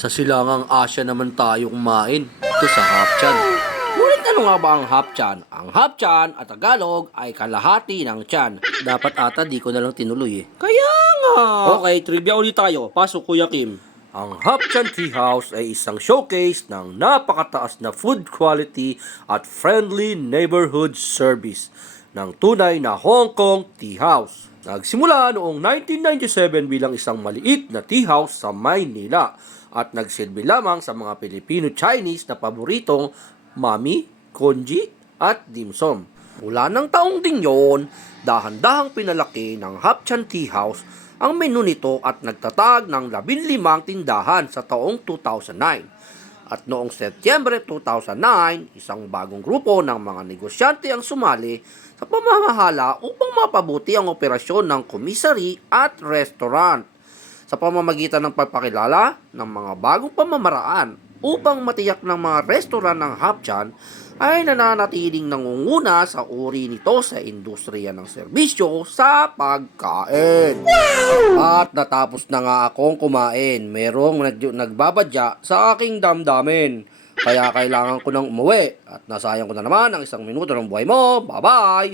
Sa silangang Asya naman tayo kumain. Ito sa Hapchan. Ngunit ano nga ba ang Hapchan? Ang Hapchan at Tagalog ay kalahati ng tiyan. Dapat ata di ko na lang tinuloy eh. Kaya nga! Okay, trivia ulit tayo. Pasok Kuya Kim. Ang Hapchan Tea House ay isang showcase ng napakataas na food quality at friendly neighborhood service ng tunay na Hong Kong Tea House. Nagsimula noong 1997 bilang isang maliit na tea house sa Maynila at nagsilbi lamang sa mga Filipino-Chinese na paboritong mami, congee at dimsum. Mula ng taong ding yon, dahan-dahang pinalaki ng Hapchan Tea House ang menu nito at nagtatag ng 15 tindahan sa taong 2009. At noong Setyembre 2009, isang bagong grupo ng mga negosyante ang sumali sa pamamahala upang mapabuti ang operasyon ng commissary at restaurant sa pamamagitan ng pagpakilala ng mga bagong pamamaraan upang matiyak ng mga restaurant ng Hapchan ay nananatiling nangunguna sa uri nito sa industriya ng serbisyo sa pagkain. At natapos na nga akong kumain, merong nagbabadya sa aking damdamin. Kaya kailangan ko nang umuwi at nasayang ko na naman ang 1 minuto ng buhay mo. Bye-bye!